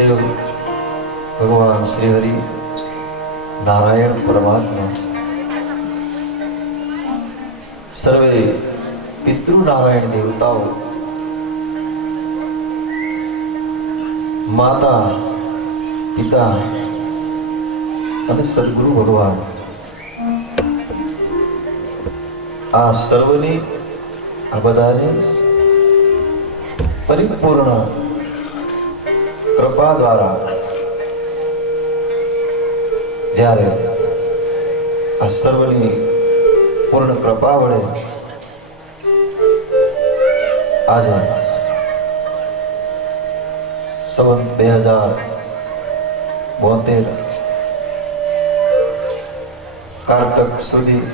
ઈષ્ટદેવ ભગવાન શ્રી હરિ નારાયણ પરમાત્મા સર્વે પિતૃ નારાયણ દેવતાઓ, માતા પિતા અને સદગુરુ ભગવાન, આ સર્વની આ બધાની પરિપૂર્ણ કૃપા દ્વારા જ્યારે આ સર્વની પૂર્ણ કૃપા વડે આજે સંવત 2072 કારતક સુધી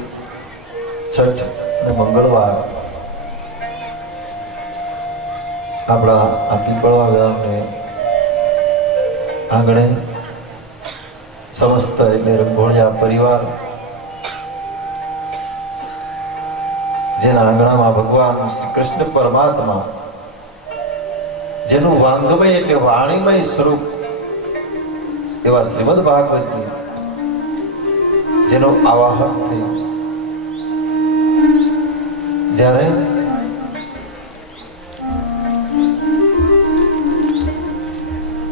છઠ અને મંગળવાર આપણા આ પીપળવા ગામને આંગણે સમસ્ત એટલે રંગોળિયા પરિવાર જેના આંગણામાં ભગવાન શ્રી કૃષ્ણ પરમાત્મા જેનું વાંગમય એટલે વાણીમય સ્વરૂપ એવા શ્રીમદ ભાગવતજી જેનું આવાહન થયું, જ્યારે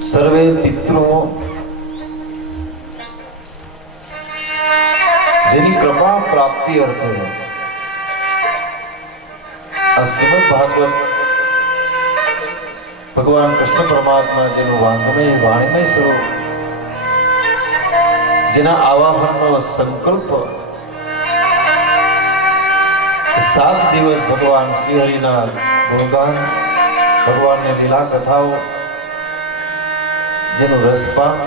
સર્વે પિતૃઓ જેની કૃપા પ્રાપ્તિ અર્થે આ શ્રીમદ ભાગવત ભગવાન કૃષ્ણ પરમાત્મા જેનું વાંગમય વાણીમય સ્વરૂપ જેના આવાહનનો સંકલ્પ 7 દિવસ ભગવાન શ્રી હરિના ગુણગાન, ભગવાનની લીલા કથાઓ, જેનું રસપાન,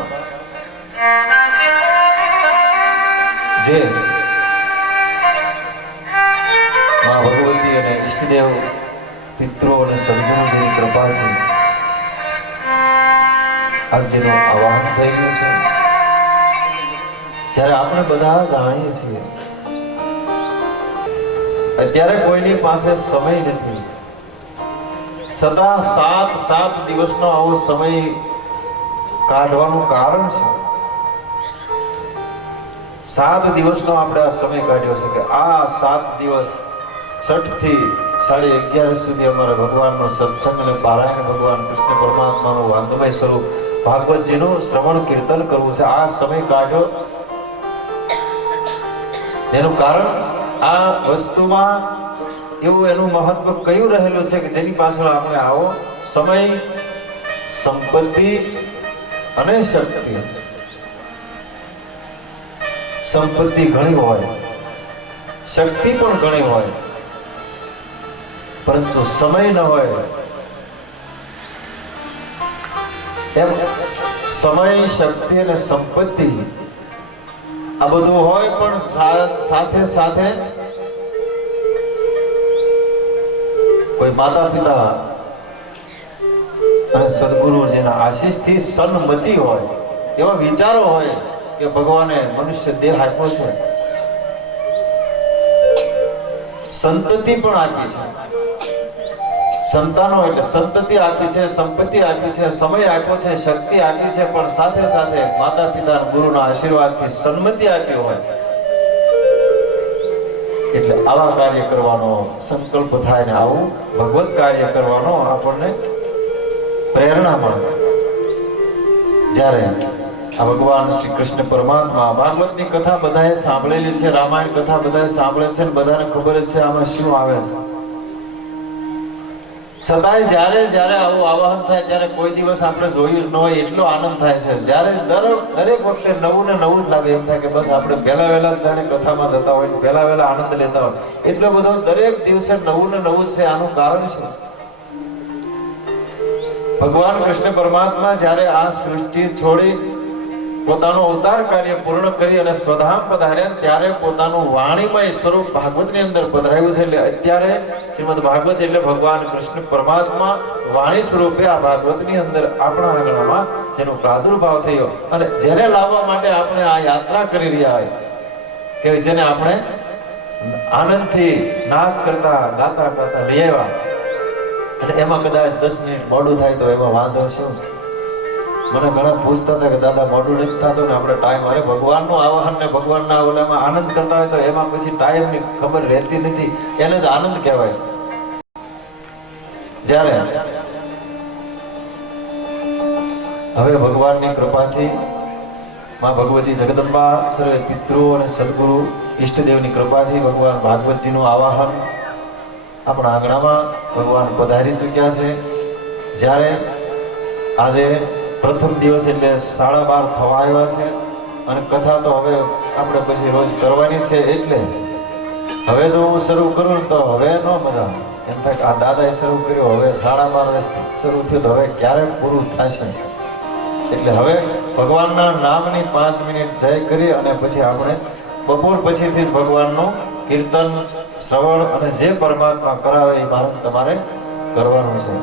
જે મા ભગવતી અને ઈષ્ટદેવ પિતૃઓ અને સદગુરુ જેની કૃપાથી આજ જેનું આવાહન થઈ ગયું છે, જ્યારે આપણે બધા જાણીએ છીએ અત્યારે કોઈની પાસે સમય નથી, છતાં 7 દિવસનો આવો સમય કાઢવાનું કારણ છે. 7 દિવસનો આપણે આ સમય કાઢ્યો છે કે આ 7 દિવસ 6 થી 11:30 સુધી અમારા ભગવાનનો સત્સંગ અને પારાયણ, ભગવાન કૃષ્ણ પરમાત્માનું વાંગમય સ્વરૂપ ભાગવતજીનું શ્રવણ કીર્તન કરવું છે. આ સમય કાઢ્યો એનું કારણ આ વસ્તુમાં એવું એનું મહત્વ કયું રહેલું છે કે જેની પાછળ આપણે આવો સમય, સંપત્તિ અને શક્તિ. સંપત્તિ ઘણી હોય, શક્તિ પણ ઘણી હોય, પરંતુ સમય ન હોય. એમ સમય, શક્તિ અને સંપત્તિ આ બધું હોય, પણ સાથે સાથે કોઈ માતા પિતા અને સદગુરુ જેના આશીષથી સન્મતિ હોય, એવા વિચારો હોય કે ભગવાને મનુષ્ય દેહ આપ્યો છે, સંતતિ પણ આપી છે, સંતાનો એટલે સંતતિ આપી છે, સંપત્તિ આપી છે, સમય આપ્યો છે, શક્તિ આપી છે, પણ સાથે સાથે માતા પિતા ગુરુના આશીર્વાદથી સન્મતિ આપી હોય, એટલે આવા કાર્ય કરવાનો સંકલ્પ થાય ને આવું ભગવત કાર્ય કરવાનો આપણને પ્રેરણા મળે. જ્યારે આ ભગવાન શ્રી કૃષ્ણ પરમાત્મા ભાગવતની કથા બધાએ સાંભળેલી છે, રામાયણ કથા બધાએ સાંભળે છે, બધાને ખબર જ છે આમાં શું આવે છે. છતાંય જ્યારે આવું આવાહન થાય ત્યારે કોઈ દિવસ આપણે જોયું જ ન હોય એટલો આનંદ થાય છે. જ્યારે દરેક વખતે નવું ને નવું જ લાગે, એમ થાય કે બસ આપણે પહેલા જાણે કથામાં જતા હોય, પહેલા આનંદ લેતા હોય, એટલો બધો દરેક દિવસે નવું ને નવું છે. આનું કારણ શું? ભગવાન કૃષ્ણ પરમાત્મા જ્યારે આ સૃષ્ટિ છોડી પોતાનું અવતાર કાર્ય પૂર્ણ કરી અને સ્વધામ પધાર્યા, ત્યારે પોતાનું વાણીમય સ્વરૂપ ભાગવતની અંદર પધરાયું છે. એટલે અત્યારે શ્રીમદ ભાગવત એટલે ભગવાન કૃષ્ણ પરમાત્મા વાણી સ્વરૂપે આ ભાગવતની અંદર આપણા આંગણામાં જેનો પ્રાદુર્ભાવ થયો અને જેને લાવવા માટે આપણે આ યાત્રા કરી રહ્યા હોય, કે જેને આપણે આનંદથી નાચ કરતા ગાતા ગાતા લઈ આવ્યા, અને એમાં કદાચ 10 મિનિટ મોડું થાય તો એમાં વાંધો શું છે? મને ઘણા પૂછતા હતા કે દાદા મોડું નથી થતું ને આપણે ટાઈમ અરે ભગવાનનું આવાહન ને ભગવાનના ઓલામાં આનંદ કરતા હોય તો એમાં પછી ટાઈમની ખબર રહેતી નથી, એને જ આનંદ કહેવાય છે. જ્યારે હવે ભગવાનની કૃપાથી માં ભગવતી જગદંબા સર્વે પિતૃઓ અને સદગુરુ ઈષ્ટદેવની કૃપાથી ભગવાન ભાગવતજીનું આવાહન આપણા આંગણામાં ભગવાન પધારી ચૂક્યા છે. જ્યારે આજે પ્રથમ દિવસ એટલે 12:30 થવા આવ્યા છે અને કથા તો હવે આપણે પછી રોજ કરવાની છે. એટલે હવે જો હું શરૂ કરું તો હવે ન મજા એમ થાય કે આ દાદાએ શરૂ કર્યો, હવે 12:30 શરૂ થયું તો હવે ક્યારે પૂરું થશે. એટલે હવે ભગવાનના નામની 5 મિનિટ જય કરી અને પછી આપણે બપોર પછીથી જ ભગવાનનું કીર્તન શ્રવણ અને જે પરમાત્મા કરાવે એ મારે તમારે કરવાનું છે.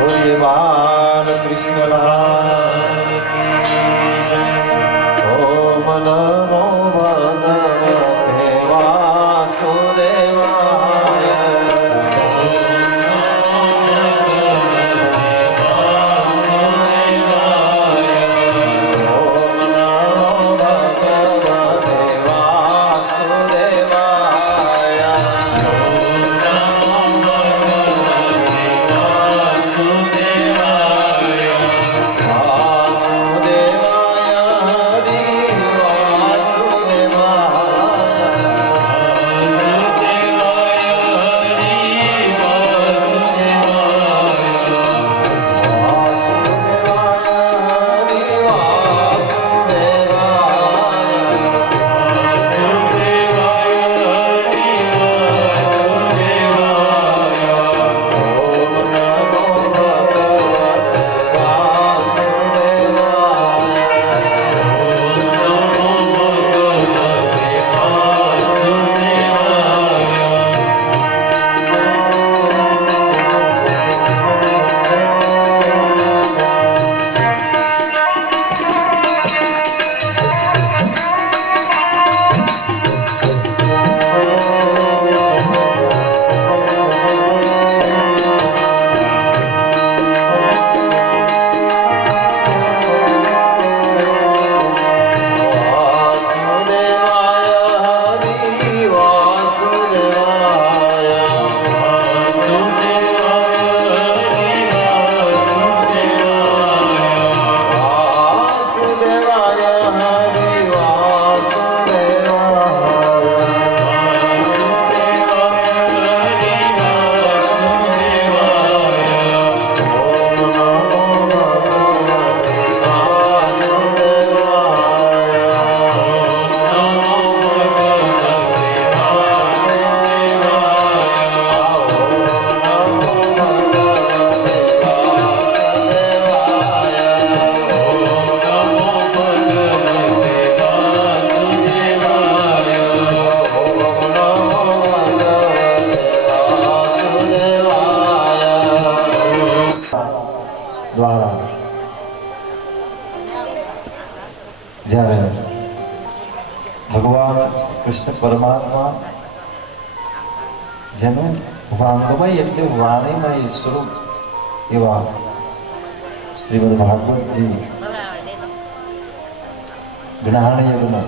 બોલીએ બાલ કૃષ્ણલાલ ઓમ નમો ભગવતે વાસુદેવાય. જ્યારે ભગવાન કૃષ્ણ પરમાત્મા જેનું વાંગમય એટલે વાણીમય સ્વરૂપ એવા શ્રીમદ ભાગવતજી જ્ઞાન યજ્ઞ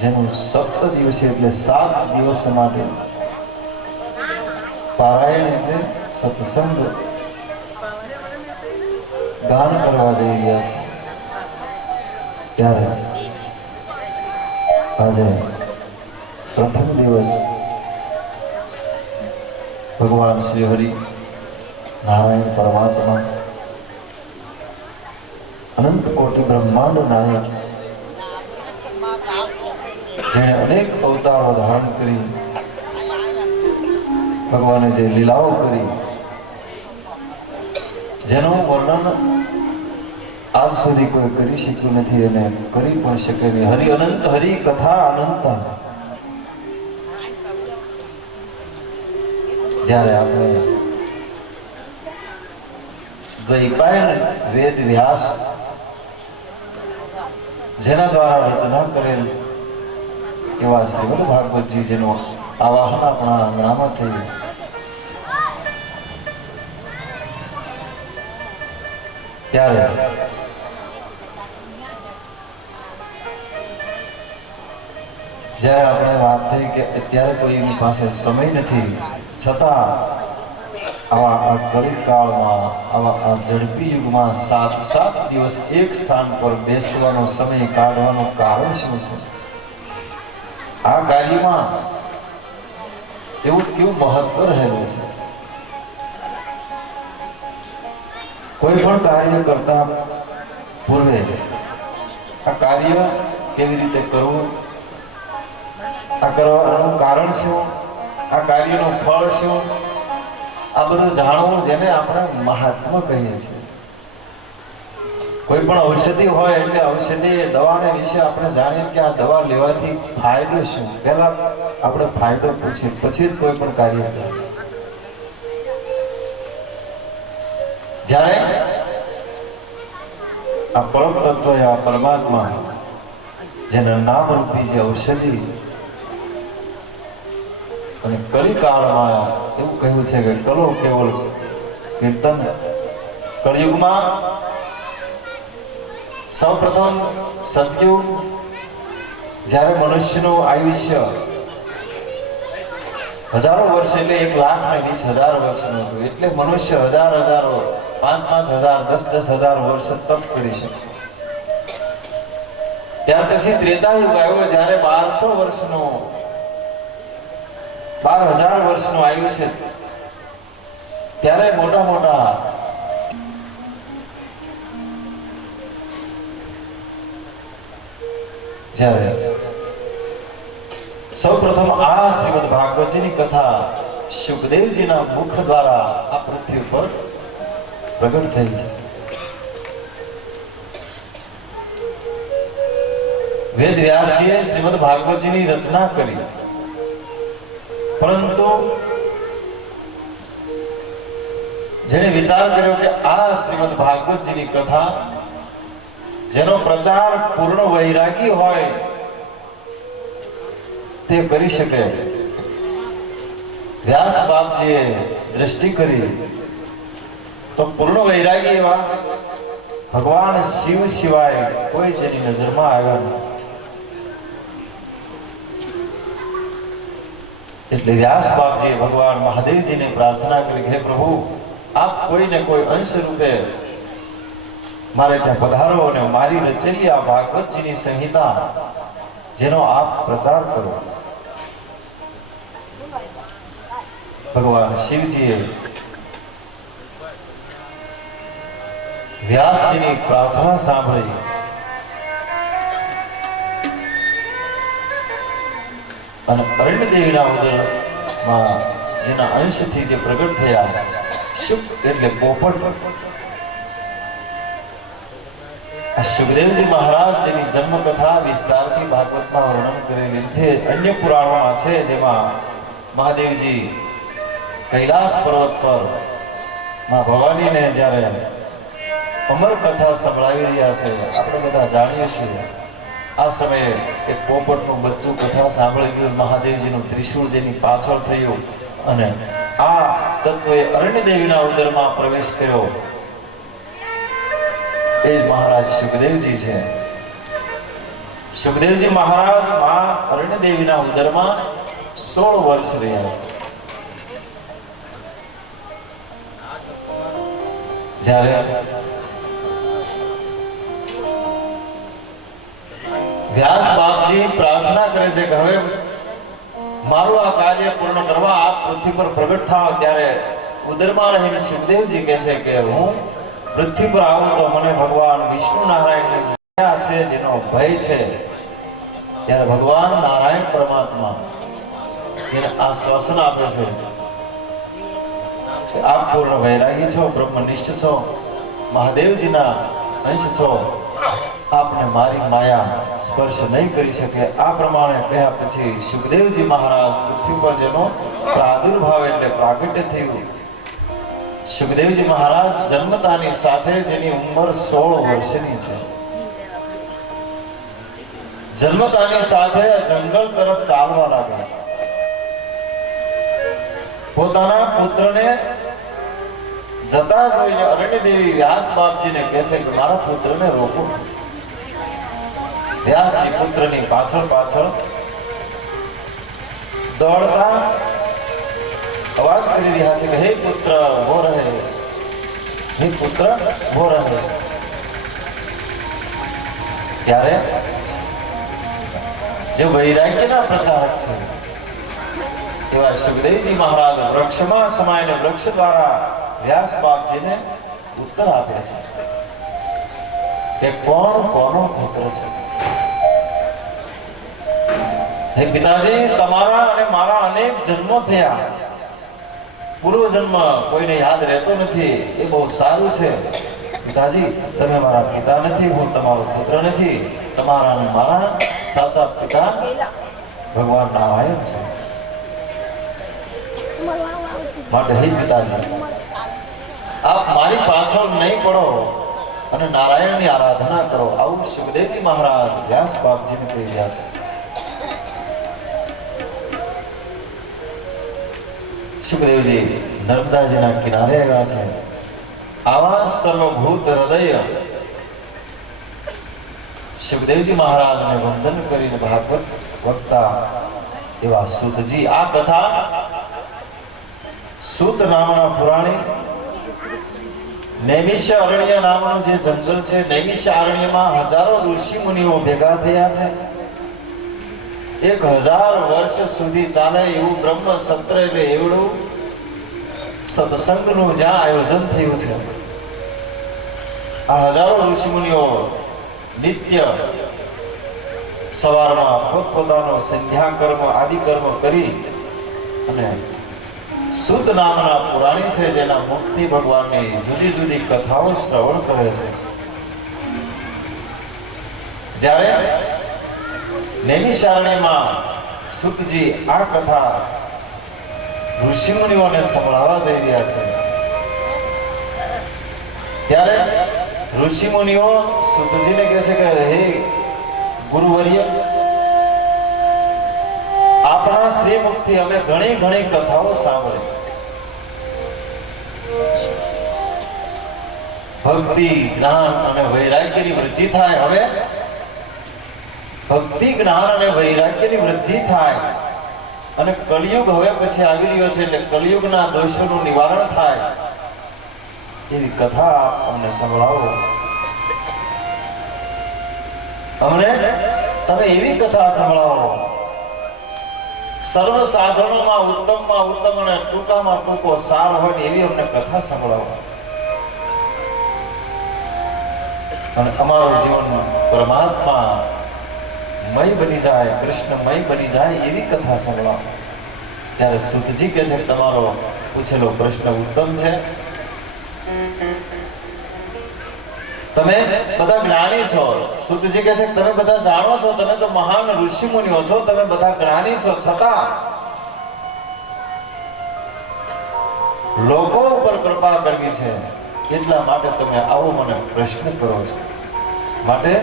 જેનું 7 દિવસે એટલે 7 દિવસ માટે પારાયણ એટલે સત્સંગ ગાન કરવા જઈ રહ્યા છે. ત્યારે આજે પ્રથમ દિવસ ભગવાન શ્રી હરિ નારાયણ પરમાત્મા અનંત કોટી બ્રહ્માંડ નાયક જેણે અનેક અવતારો ધારણ કરી ભગવાને જે લીલાઓ કરી જેનું વર્ણન આજ સુધી કોઈ કરી શક્યું નથી અને કરી પણ શકે નહીં. હરિ અનંત, હરિ કથા અનંત. જ્યારે આપણે દ્વૈપાયન વેદ વ્યાસ જેના દ્વારા રચના કરેલ એવા શ્રીમદ ભાગવતજી જેનું આવાહન આપણા આંગણામાં થયું ત્યારે જ્યારે આપણે વાત થઈ કે અત્યારે કોઈની પાસે સમય નથી, છતાં આવા કલિકાળમાં, આવા ઝડપી યુગમાં 7 દિવસ એક સ્થાન પર બેસવાનો સમય કાઢવાનું કારણ શું છે? આ કાર્યમાં એવું કેવું મહત્વ રહેલું છે? કોઈ પણ કાર્ય કરતા પૂર્વે આ કાર્ય કેવી રીતે કરવું, આ કરવાનું કારણ શું, આ કાર્યનું ફળ શું, આ બધું જાણવું, જેને આપણે મહાત્મા કહીએ છીએ. કોઈ પણ ઔષધિ હોય એટલે ઔષધિ દવાને વિશે આપણે જાણીએ કે આ દવા લેવાથી ફાયદો શું, પહેલા આપણે ફાયદો પૂછીએ, પછી જ કોઈ પણ કાર્ય કરીએ. જ્યારે આ પરમ તત્વ, આ પરમાત્મા, જેના નામ રૂપી જે ઔષધિ, અને કલિકાળમાં એવું કહ્યું છે કે કલો કેવલ કીર્તન. કળિયુગમાં સૌપ્રથમ સતયુગ, જ્યારે મનુષ્યનું આયુષ્ય હજારો વર્ષ એટલે 1,20,000 વર્ષનું હતું. એટલે મનુષ્ય હજારો 5,000, 10,000 વર્ષ તપ કરી શકે. ત્યાર પછી ત્રેતાયુગ આવ્યો, જ્યારે 1200 વર્ષનું, 12,000 વર્ષનું આયુષ્ય. ત્યારે મોટા જ્યારે સૌપ્રથમ આ શ્રીમદ ભાગવતજીની કથા શુકદેવજીના મુખ દ્વારા આ પૃથ્વી પર પ્રગટ થઈ છે. વેદ વ્યાસજીએ શ્રીમદ ભાગવતજીની રચના કરી, પરંતુ જેણે વિચાર કર્યો કે આ શ્રીમદ ભાગવતજીની કથા, જેનો પ્રચાર પૂર્ણ વૈરાગી હોય તે કરી શકે, વ્યાસ બાપજીએ દ્રષ્ટિ કરી તો પૂર્ણ વૈરાગી એવા ભગવાન શિવ સિવાય કોઈ જેની નજરમાં આવ્યા નથી. એટલે વ્યાસ બાપજીએ ભગવાન મહાદેવજીને પ્રાર્થના કરી, હે પ્રભુ, આપ કોઈને કોઈ અંશ રૂપે મારે ત્યાં પધારો અને મારી રચેલી આ ભાગવતજીની સંહિતા, જેનો આપ પ્રચાર કરો. ભગવાન શિવજીએ વ્યાસજીની પ્રાર્થના સાંભળી અને અરણ્યદેવીના ઉદરમાં જેના અંશથી જે પ્રગટ થયા, શુક એટલે પોપટ, આ સુખદેવજી મહારાજ જેની જન્મ કથા વિસ્તારથી ભાગવતમાં વર્ણન કરેલી છે. અન્ય પુરાણોમાં છે, જેમાં મહાદેવજી કૈલાસ પર્વત પર માં ભવાનીને જ્યારે અમર કથા સંભળાવી રહ્યા છે, આપણે બધા જાણીએ છીએ. આ સમયે એક પોપટનું બચ્ચું કથા સાંભળી ગયું, મહાદેવજીનું ત્રિશૂળ જેની પાછળ થયું અને આ તત્વએ અરણ્યદેવીના ઉદરમાં પ્રવેશ કર્યો. એ જ મહારાજ સુખદેવજી છે. સુખદેવજી મહારાજ માં અરણ્યદેવીના ઉદરમાં 16 વર્ષ રહ્યા છે. જ્યારે વ્યાસ બાપજી પ્રાર્થના કરે છે કે હવે મારું આ કાર્ય પૂર્ણ કરવા આપ પૃથ્વી પર પ્રગટ થાવ, ત્યારે ઉદરમાં રહીને સુખદેવજી કહે છે કે હું પૃથ્વી પર આવું તો મને ભગવાન વિષ્ણુ નારાયણ છે, જેનો ભય છે. ત્યારે ભગવાન નારાયણ પરમાત્મા એને આશ્વાસન આપે છે કે આપ પૂર્ણ વૈરાગી છો, બ્રહ્મનિષ્ઠ છો, મહાદેવજીના અંશ છો, આપને મારી માયા સ્પર્શ નહીં કરી શકે. આ પ્રમાણે કહ્યા પછી સુખદેવજી મહારાજ પૃથ્વી પર જેનો પ્રાદુર્ભાવ એટલે પ્રાગટ્ય થયું. સુખદેવજી મહારાજ જન્મતાની સાથે જેની ઉંમર 16 વર્ષની છે, જન્મતાની સાથે જંગલ તરફ ચાલવા લાગ્યા. પોતાના પુત્રને જતા જોઈને અરણ્ય દેવી વ્યાસ બાપજીને કહે છે કે મારા પુત્રને રોકો. વ્યાસજી પુત્રની પાછળ પાછળ દોડતા અવાજ કરી રહ્યા છે કે હે પુત્ર ઉભો રહે, હે પુત્ર ઉભો રહે. ત્યારે જે વૈરાગ્યના પ્રચારક છે એવા સુખદેવજી મહારાજ વૃક્ષમાં સમાઈને વૃક્ષ દ્વારા વ્યાસ બાપજીને ઉત્તર આપે છે કે કોણ કોનો પુત્ર છે. હે પિતાજી, તમારા અને મારા અનેક જન્મો થયા, પૂર્વ જન્મ કોઈને યાદ રહેતો નથી, એ બહુ સારું છે. પિતાજી, તમે મારા પિતા નથી, હું તમારો પુત્ર નથી. તમારા અને મારા સાચા પિતા ભગવાન નારાયણ છે. માટે હે પિતાજી, આપ મારી પાછળ નહીં પડો અને નારાયણની આરાધના કરો. આવું સુખદેવજી મહારાજ વ્યાસ બાપજીને કહી રહ્યા છે. સુખદેવજી નર્મદાજીના કિનારે આવ્યા છે. આવા સર્વભૂત હૃદય સુખદેવજી મહારાજને વંદન કરીને ભાગવત વક્તા એવા સૂતજી આ કથા સૂત નામના પુરાણી નૈમિષ્ય અરણ્ય નામનું જે જંગલ છે, નૈમિષ્ય અરણ્યમાં હજારો ઋષિ મુનિઓ ભેગા થયા છે. 1000 વર્ષ સુધી ચાલે એવું બ્રહ્મ સત્ર એટલે એવડું સત્સંગનું જ્યાં આયોજન થયું છે. આ હજારો ઋષિ મુનિઓ નિત્ય સવારમાં પોતપોતાનો સંધ્યા કર્મ આદિ કર્મ કરી અને સૂત નામના પુરાણી છે જેના મુખથી ભગવાનની જુદી જુદી કથાઓ શ્રવણ કરે છે. જ્યારે નૈમિષારણ્યમાં સૂતજી આ કથા ઋષિ મુનિઓને સંભળાવવા જઈ રહ્યા છે ત્યારે ઋષિ મુનિઓ સૂતજીને કહે છે કે હે ગુરુવર્ય, આપણા શ્રી મુખથી અમે ઘણી ઘણી કથાઓ સાંભળી. ભક્તિ, જ્ઞાન અને વૈરાગ્યની વૃદ્ધિ થાય. હવે ભક્તિ, જ્ઞાન અને વૈરાગ્યની વૃદ્ધિ થાય અને કલિયુગ હવે પછી આવી રહ્યો છે એટલે કલિયુગના દોષોનું નિવારણ થાય એવી કથા અમને સંભળાવો. અમને તમે એવી કથા સંભળાવો સર્વ સાધનોમાં ઉત્તમ અને ટૂંકામાં ટૂંકો સાર હોય એવી અમને કથા સંભળાવો અને અમારું જીવન પરમાત્મા મય બની જાય, કૃષ્ણમય બની જાય એવી કથા સંભળાવો. ત્યારે સૂતજી કહે છે તમારો પૂછેલો પ્રશ્ન ઉત્તમ છે. તમે બધા જ્ઞાની છો. સૂતજી કહે છે તમે બધા જાણો છો, તમે તો મહાન ઋષિ મુનિઓ છો, તમે બધા જ્ઞાની છો, છતાં લોકો ઉપર કૃપા કરવી છે એટલા માટે તમે આવો મને પ્રશ્ન કરો છો. માટે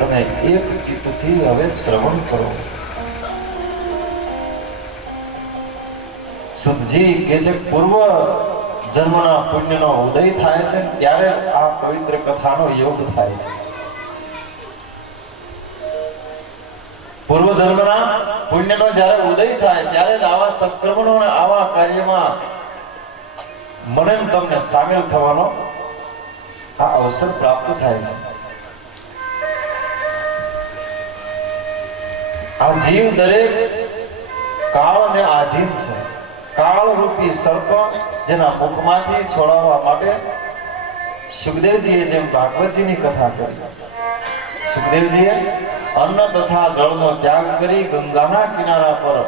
તમે એક ચિત્તથી હવે શ્રવણ કરો. સૂતજી કહે છે પૂર્વ જન્મના પુણ્યનો ઉદય થાય છે ત્યારે આ પવિત્ર કથાનો યોગ થાય છે. પૂર્વ જન્મના પુણ્યનો જ્યારે ઉદય થાય ત્યારે જ આવા સત્કર્મનો અને આવા કાર્યમાં મને તમને સામેલ થવાનો આ અવસર પ્રાપ્ત થાય છે. આ જીવ દરેક કાળને આધીન છે. કાળ રૂપી સર્પ જેના મુખમાંથી છોડાવવા માટે સુખદેવજીએ જેમ ભાગવતજીની કથા કરી, સુખદેવજીએ અન્ન તથા જળનો ત્યાગ કરી ગંગાના કિનારા પર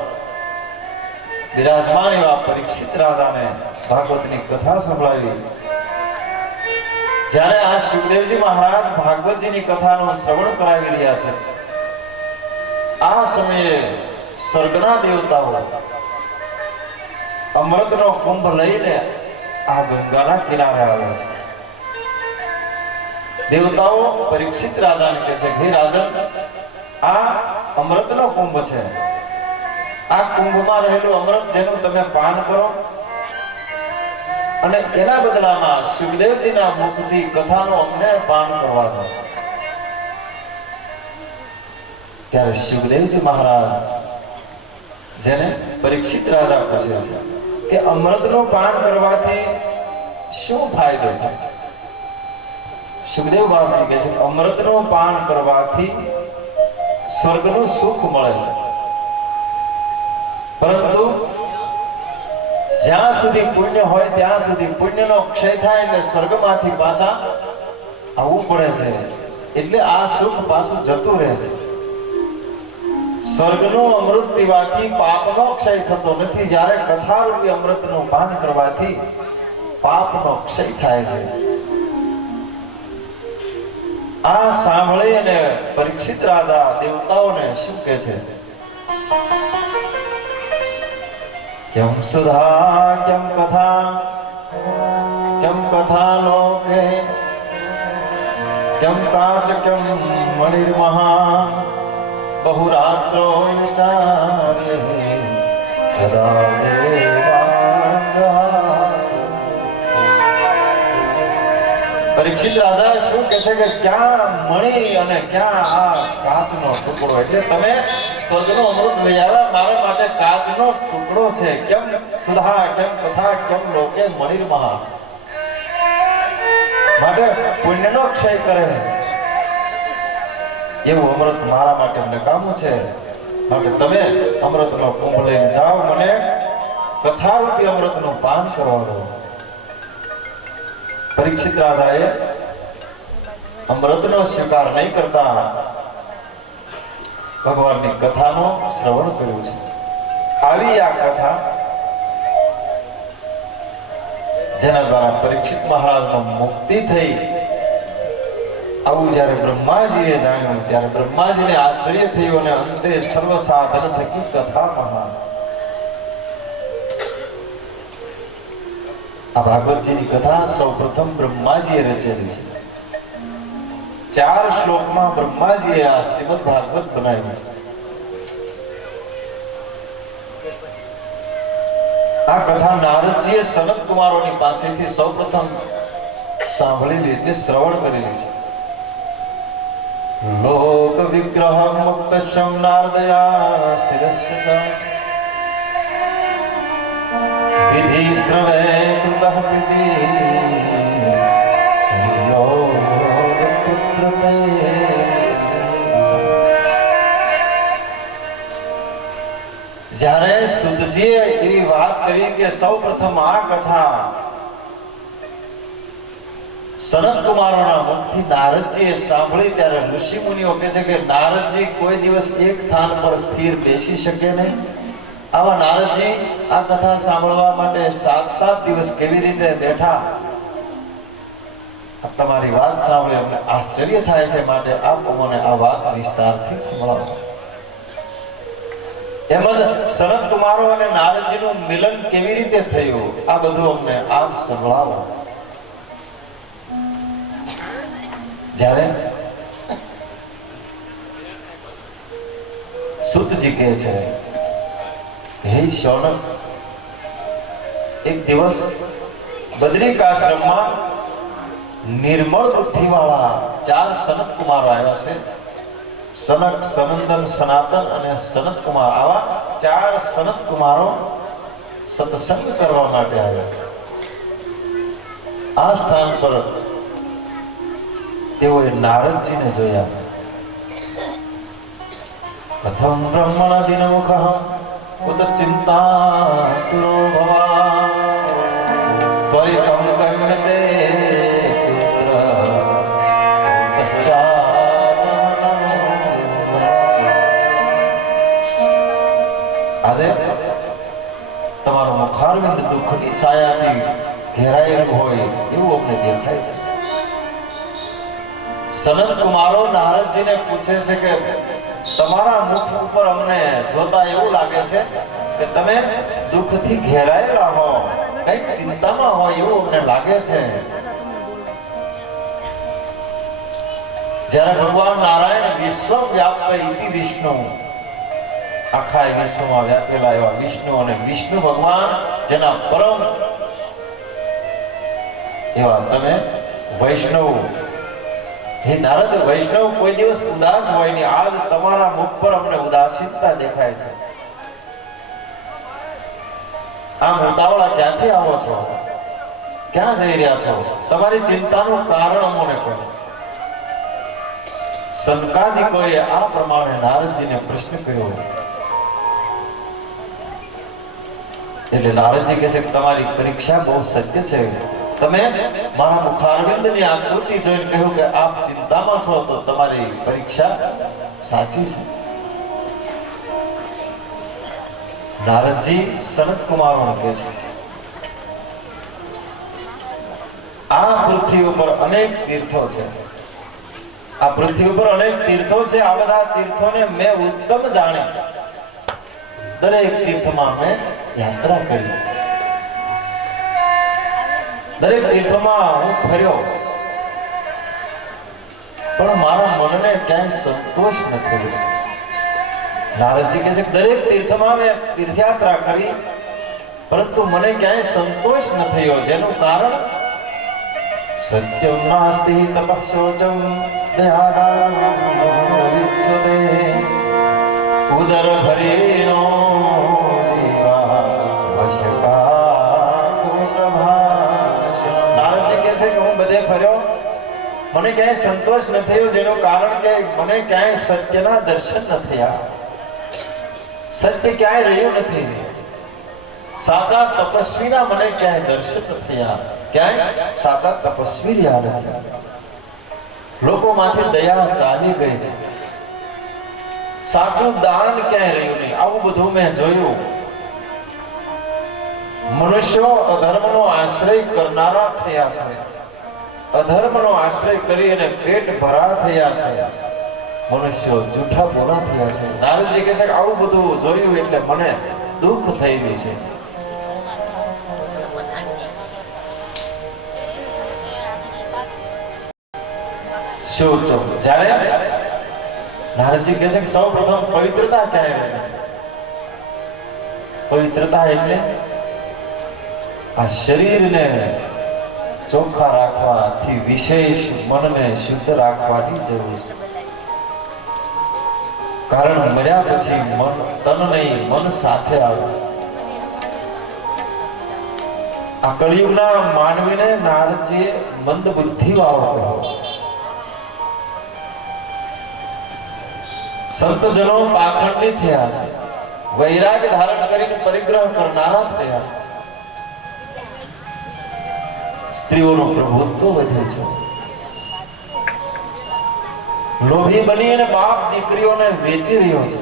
બિરાજમાન એવા પરીક્ષિત રાજાને ભાગવતની કથા સંભળાવી. જ્યારે આ સુખદેવજી મહારાજ ભાગવતજીની કથાનું શ્રવણ કરાવી રહ્યા છે આ સમયે સ્વર્ગના દેવતાઓ અમૃતનો કુંભ લઈને આ ગંગાના કિનારે આવે છે. દેવતાઓ પરીક્ષિત રાજાને કહે છે હે રાજન, આ અમૃતનો કુંભ છે. આ કુંભમાં રહેલું અમૃત જેનું તમે પાન કરો અને એના બદલામાં સુખદેવજીના મુખથી કથાનો અમને પાન કરવાનો. ત્યારે સુખદેવજી મહારાજ જેને પરીક્ષિત રાજા પૂછે છે કે અમૃતનું પાન કરવાથી શું ફાયદો થાય? સુખદેવ બાપજી કહે છે અમૃતનું પાન કરવાથી સ્વર્ગનું સુખ મળે છે, પરંતુ જ્યાં સુધી પુણ્ય હોય ત્યાં સુધી પુણ્યનો ક્ષય થાય એટલે સ્વર્ગમાંથી પાછા આવવું પડે છે, એટલે આ સુખ પાછું જતું રહે છે. સ્વર્ગનું અમૃત પીવાથી પાપનો ક્ષય થતો નથી, જ્યારે કથારૂપી અમૃતનું પાન કરવાથી પાપનો ક્ષય થાય છે. આ સાંભળી અને પરીક્ષિત રાજા દેવતાઓને શું કહે છે? કેમ સુધા કેમ કથા લોકે કેમ કાચ કેમ મણિર્મહા બહુરાત્રો વિચારે સદા પરીક્ષિત રાજા શું કહે છે કે ક્યાં મણી અને ક્યાં આ કાચનો ટુકડો? એટલે તમે સ્વર્ગનું અમૃત લઈ આવ્યા, મારા માટે કાચનો ટુકડો છે. કેમ સુધા કેમ કથા કેમ લોકે મણિર્મહા, માટે પુણ્યનો ક્ષય કરે એવું અમૃત મારા માટે નકામું છે, માટે તમે અમૃતનો કુંભ લઈને જાઓ, મને કથારૂપી અમૃતનું પાન કરવા દો. પરીક્ષિત રાજાએ અમૃતનો સ્વીકાર નહીં કરતા ભગવાનની કથાનો શ્રવણ કર્યું છે. આવી આ કથા જેના દ્વારા પરીક્ષિત મહારાજનો મુક્તિ થઈ, આવું જ્યારે બ્રહ્માજીએ જાણ્યું ત્યારે બ્રહ્માજીને આશ્ચર્ય થયું અને અંતે સર્વ સાધન થકી કથા મહા. આ ભાગવતજીની કથા સૌપ્રથમ બ્રહ્માજીએ રચેલી છે. 4 શ્લોકમાં બ્રહ્માજીએ આ શ્રીમદ ભાગવત બનાવ્યું છે. આ કથા નારદજીએ સનત કુમારોની પાસેથી સૌપ્રથમ સાંભળેલી એટલે શ્રવણ કરેલી છે. લોક વિગ્રહ મુક્તશ્યમ નારદયા સ્થિરસ્ય વિધિ શ્રવે કૃતઃ પ્રીતિ સંયોગ પુત્રતે. જ્યારે સુતજીએ એવી વાત કરી કે સૌપ્રથમ આ કથા સનત કુમારોના મુખથી નારદજીએ સાંભળી, ત્યારે ઋષિ મુનિઓ કહે છે કે નારદજી કોઈ દિવસ એક સ્થાન પર સ્થિર બેસી શકે નહીં. આવા નારદજી આ કથા સાંભળવા માટે 7 દિવસ કેવી રીતે બેઠા? તમારી વાત સાંભળી અમને આશ્ચર્ય થાય છે, માટે આપ અમને આ વાત વિસ્તારથી સંભળાવો. એમ જ સનત કુમારો અને નારદજીનું મિલન કેવી રીતે થયું, આ બધું અમને આપ સંભળાવો. જ્યારે સુતજી કહે છે, હે શૌનક, એક દિવસ બદ્રિકાશ્રમમાં નિર્મળ બુદ્ધિ વાળા 4 સનત કુમારો આવ્યા છે. સનક, સનંદન, સનાતન અને સનત કુમાર, આવા 4 સનત કુમારો સત્સંગ કરવા માટે આવ્યા. આ સ્થાન પર તેઓએ નારદજીને જોયા. પ્રથમ બ્રહ્મણ દિનમુખ કુત ચિંતાતુરો ભવા ત્વરિતમ ગમ્યતે પુત્ર આજે તમારો મુખારવિંદ દુઃખની છાયાથી ઘેરાયેલું હોય એવું અમને દેખાય છે. સનત કુમારો નારદજીને પૂછે છે કે તમારા મુખ ઉપર અમને જોતા એવું લાગે છે કે તમે દુઃખથી ઘેરાયેલા હો, કઈક ચિંતામાં હોય એવું અમને લાગે છે. જ્યારે ભગવાન નારાયણ વિશ્વ વ્યાપ્ત ઇતિ વિષ્ણુ, આખા વિશ્વમાં વ્યાપેલા એવા વિષ્ણુ અને વિષ્ણુ ભગવાન જેના પરમ એવા તમે વૈષ્ણવ, હે નારદ, વૈષ્ણવ કોઈ દિવસ ઉદાસ હોય નહીં. આજ તમારા મુખ પર અમને ઉદાસીનતા દેખાય છે. આમ ઉતાવળા ક્યાંથી આવો છો? ક્યાં જઈ રહ્યા છો? તમારી ચિંતાનું કારણ અમને કહો. સંકાદિકોએ આ પ્રમાણે નારદજીને પ્રશ્ન કર્યો. એટલે નારદજી કહે છે કે તમારી પરીક્ષા બહુ સત્ય છે. તમે મારા મુખારવિંદની આકૃતિ જોઈને કહ્યું કે આપ ચિંતામાં છો, તો તમારી પરીક્ષા સાચી છે. નારદજી સનત કુમારોને કહે છે, આ પૃથ્વી ઉપર અનેક તીર્થો છે. આ પૃથ્વી ઉપર અનેક તીર્થો છે. આ બધા તીર્થોને મેં ઉત્તમ જાણી. દરેક તીર્થમાં મેં યાત્રા કરી. દરેક તીર્થમાં હું ફર્યો, પણ મારા મનને ક્યાંય સંતોષ ન થયો. નારદજી કહે છે દરેક તીર્થમાં મેં તીર્થયાત્રા કરી, પરંતુ મને ક્યાંય સંતોષ ન થયો. જેનું કારણ સત્યમ નાસ્તિ તપસ્યોચમ દયાદાનવિચ્છતે ઉદર ભરેણો જીવા વશકાકુટભાષ. નારદજી કહે છે કે હું બધે ફર્યો, મને ક્યાંય સંતોષ ન થયો. જેનું કારણ કે મને ક્યાંય સત્યના દર્શન ન થયા. સત્ય ક્યાંય રહ્યું નથી. સાચા તપસ્વીના મને ક્યાંય દર્શન ન થયા. ક્યાંય સાચા તપસ્વી રહ્યા નથી. લોકોમાંથી દયા ચાલી ગઈ છે. સાચું દાન ક્યાંય રહ્યું નહીં. આવું બધું મેં જોયું. મનુષ્યો અધર્મનો આશ્રય કરનારા થયા છે. અધર્મનો આશ્રય કરી અને પેટ ભરા થયા છે. મનુષ્યો જૂઠા બોલા થયા છે. નારદજી કહે છે કે આવું બધું જોયું એટલે મને દુઃખ થયેલું છે. જ્યારે નારદજી કહે છે કે સૌ પ્રથમ પવિત્રતા ક્યાં આવે? પવિત્રતા એટલે આ શરીરને ચોખ્ખા રાખવાથી વિશેષ મનને શુદ્ધ રાખવાની જરૂર છે. કારણ મર્યા પછી મન તન નહીં, મન સાથે આવે છે. આ કળિયુગના માનવીને નારદજીએ મંદ બુદ્ધિ વાળો કહ્યો. સંતજનો પાખંડી થયા છે. વૈરાગ ધારણ કરીને પરિગ્રહ કરનારા થયા છે. સ્ત્રીઓનું પ્રભુત્વ વધે છે. લોભી બની અને બાપ દીકરીઓને વેચી રહ્યો છે.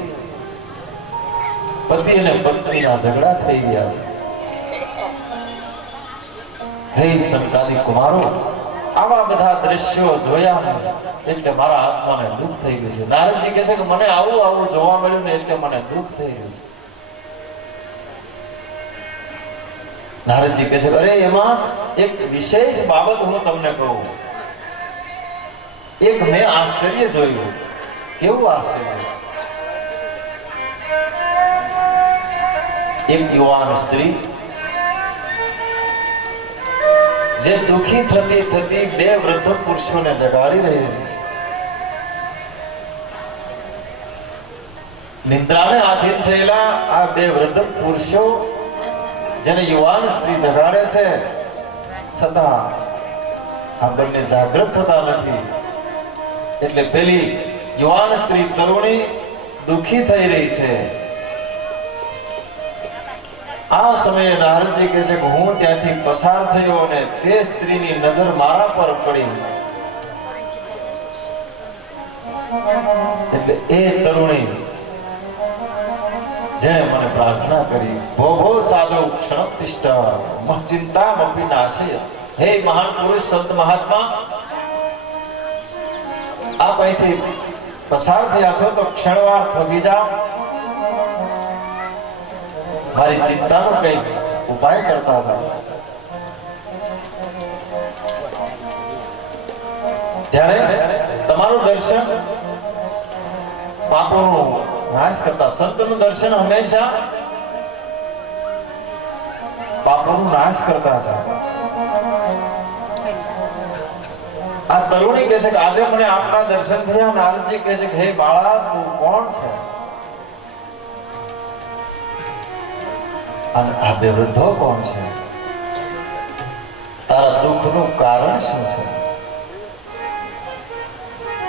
પતિ અને પત્નીના ઝઘડા થઈ ગયા છે. હે સંતાની કુમારો, આવા બધા દ્રશ્યો જોયા એટલે મારા આત્માને દુઃખ થઈ ગયું છે. નારદજી કહે છે કે મને આવું જોવા મળ્યું ને એટલે મને દુઃખ થઈ ગયું છે. નારદજી કહે છે અરે એમાં એક વિશેષ બાબત હું તમને કહું. એક મેં આશ્ચર્ય જોયું. કેવું આશ્ચર્ય? એક યુવાન સ્ત્રી જે દુઃખી થતી થતી બે વૃદ્ધ પુરુષોને જગાડી રહી હતી. નિદ્રાને આધીન થયેલા આ બે વૃદ્ધ પુરુષો જેને યુવાન સ્ત્રી જગાડે છે, છતાં આ બંને જાગૃત થતા નથી. એટલે પેલી યુવાન સ્ત્રી તરુણી દુઃખી થઈ રહી છે. આ સમયે નારદજી કહે છે કે હું ત્યાંથી પસાર થયો અને તે સ્ત્રીની નજર મારા પર પડી. એટલે એ તરુણી જેણે મને પ્રાર્થના કરી, ભોગો સાધુ ક્ષણતિષ્ઠ મહચિંતામપી નાશય. હે મહાન પુરુષ, સંત મહાત્મા, આપ અહીંથી પસાર થયા છો તો ક્ષણવાર થોભી જાઓ. મારી ચિંતાનો કઈ ઉપાય કરતા જાઓ. જ્યારે તમારું દર્શન પાપોનો નાશ કરતા, સંતનું દર્શન હંમેશા પાપોનો નાશ કરતા છે. આ તરુણી કહે છે કે આજે મને આપના દર્શન થયા. નારદજી કહે છે કે હે બાળા, તું કોણ છે? અને આ બે વૃદ્ધો કોણ છે? તારા દુઃખનું કારણ શું છે?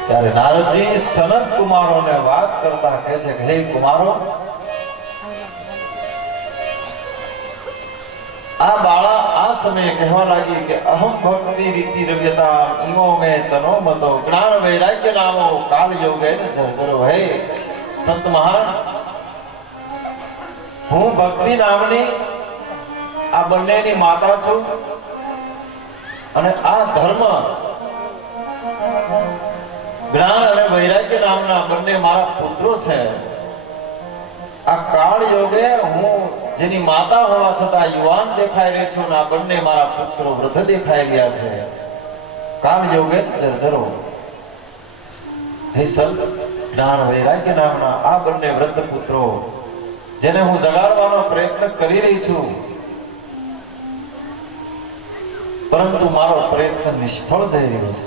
ત્યારે નારદજી સનત કુમારોને વાત કરતા કહે છે કે હે કુમારો, આ બાળા આ સમયે કહેવા લાગી કે અહમ ભક્તિ રીતિ રવ્યતા ઈમો મે તનો મતો જ્ઞાન વૈરાગ્ય નામો કાલ યોગે ને જર્જરો. હે સંત મહાન, હું ભક્તિ નામની આ બંનેની માતા છું અને આ ધર્મ જ્ઞાન અને વૈરાગ્ય નામના બંને મારા પુત્રો છે. આ કાળ યોગે હું જેની માતા હોવા છતાં યુવાન દેખાઈ રહ્યો છું, આ બંને મારા પુત્રો વૃદ્ધ દેખાઈ રહ્યા છે. કાળ યોગે જર્જરો. હે સંત, જ્ઞાન વૈરાગ્ય નામના આ બંને વૃદ્ધ પુત્રો જેને હું જગાડવાનો પ્રયત્ન કરી રહી છું, પરંતુ મારો પ્રયત્ન નિષ્ફળ જઈ રહ્યો છે.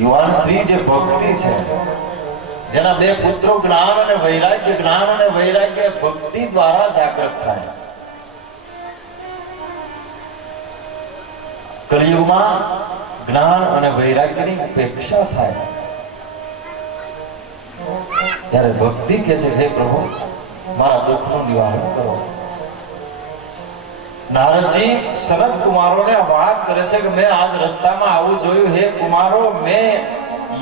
યુવાન સ્ત્રી જે ભક્તિ છે, જેના બે પુત્રો જ્ઞાન અને વૈરાગ્ય ભક્તિ દ્વારા જાગૃત થાય. કલિયુગમાં જ્ઞાન અને વૈરાગ્યની ઉપેક્ષા થાય ત્યારે ભક્તિ કહે છે હે પ્રભુ, મારા દુઃખનું નિવારણ કરો. નારદજી સનત કુમારોને વાત કરે છે કે મેં આજ રસ્તામાં આવું જોયું. હે કુમારો, મેં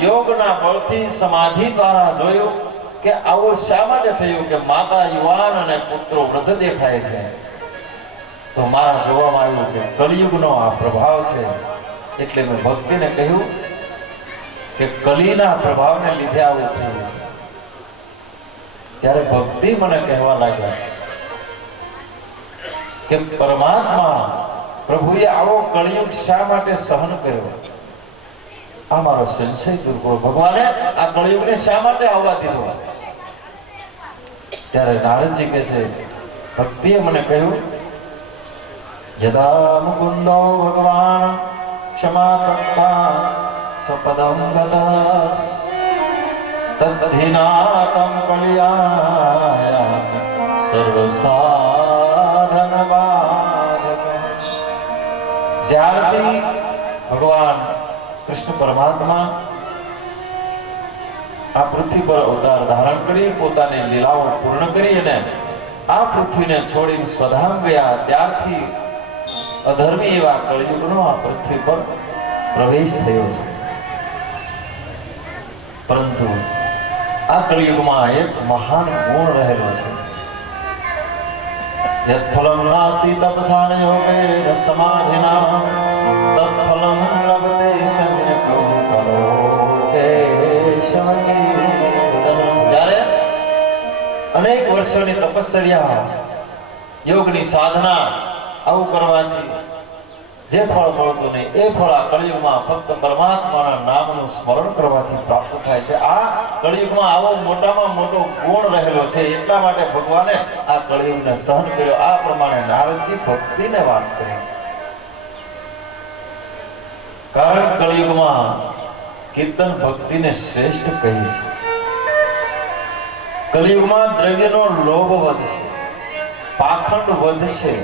યોગના બળથી સમાધિ દ્વારા જોયું કે આવું શા માટે થયું કે માતા યુવાન અને પુત્રો વૃદ્ધ દેખાય છે. તો મારા જોવામાં આવ્યું કે કલિયુગનો આ પ્રભાવ છે. એટલે મેં ભક્તિને કહ્યું કે કલીના પ્રભાવને લીધે આવું થયું છે. ત્યારે ભક્તિ મને કહેવા લાગ્યા કે પરમાત્મા પ્રભુએ આવો કળિયુગ શા માટે સહન કર્યો? આ મારો સંશય દૂર કરો. ભગવાને આ કળિયુગને શા માટે આવવા દીધો? ત્યારે નારદજી કહે છે, ભક્તિએ મને કહ્યું, યદા મુકુંદો ભગવાન ક્ષમા તત્તા સપદમ ગતા તદ્ધિનાતમ કલ્યાણ સર્વસાધનવાદક. જ્યારથી ભગવાન કૃષ્ણ પરમાત્મા આ પૃથ્વી પર અવતાર ધારણ કરી પોતાની લીલાઓ પૂર્ણ કરી અને આ પૃથ્વીને છોડી સ્વધામ ગયા, ત્યારથી અધર્મી એવા કળિયુગનો આ પૃથ્વી પર પ્રવેશ થયો છે. પરંતુ આ કળિયુગમાં એક મહાન ગુણ રહેલો છે. યત ફલમ નાસ્તિ તપસાન યોગેન સમાધિના તત્ફલમ લભતે સજ્ઞ પ્રભુ કલોકેશમ કીર્તનમ. જ્યારે અનેક વર્ષોની તપશ્ચર્યા, યોગની સાધના આવું કરવાથી જે ફળ મળતું નહીં એ ફળ આ કળિયુગમાં ફક્ત પરમાત્માના નામનું સ્મરણ કરવાથી પ્રાપ્ત થાય છે. આ કળિયુગમાં આવો મોટામાં મોટો ગુણ રહેલો છે. એટલા માટે ભગવાને આ કળિયુગને સહન કર્યો. આ પ્રમાણે નારદજી ભક્તિને વાત કરી. કારણ કળિયુગમાં કીર્તન ભક્તિને શ્રેષ્ઠ કહી છે. કળિયુગમાં દ્રવ્યનો લોભ વધશે, પાખંડ વધશે,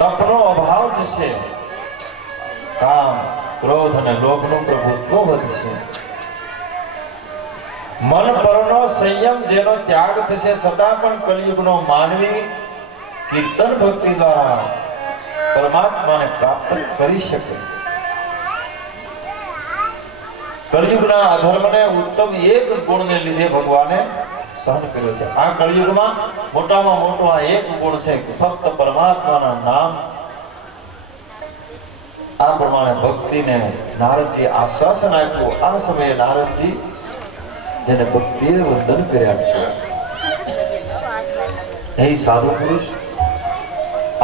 તપનો અભાવ થશે, કામ ક્રોધ અને લોભનું પ્રભુત્વ વધશે. મન પરનો સંયમ જેનો ત્યાગ થશે, છતાં પણ કલિયુગનો માનવી કીર્તન ભક્તિ દ્વારા પરમાત્માને પ્રાપ્ત કરી શકે. કલિયુગના અધર્મને ઉત્તમ એક ગુણને લીધે ભગવાને સહન કર્યો છે. આ કળિયુગમાં મોટામાં મોટો આ એક ગુણ છે કે ફક્ત પરમાત્માના નામ. આ પ્રમાણે ભક્તિને નારદજી આશ્વાસન આપ્યું. આ સમયે નારદજી જેને ભક્તિએ વંદન કર્યા, હે સાધુ પુરુષ,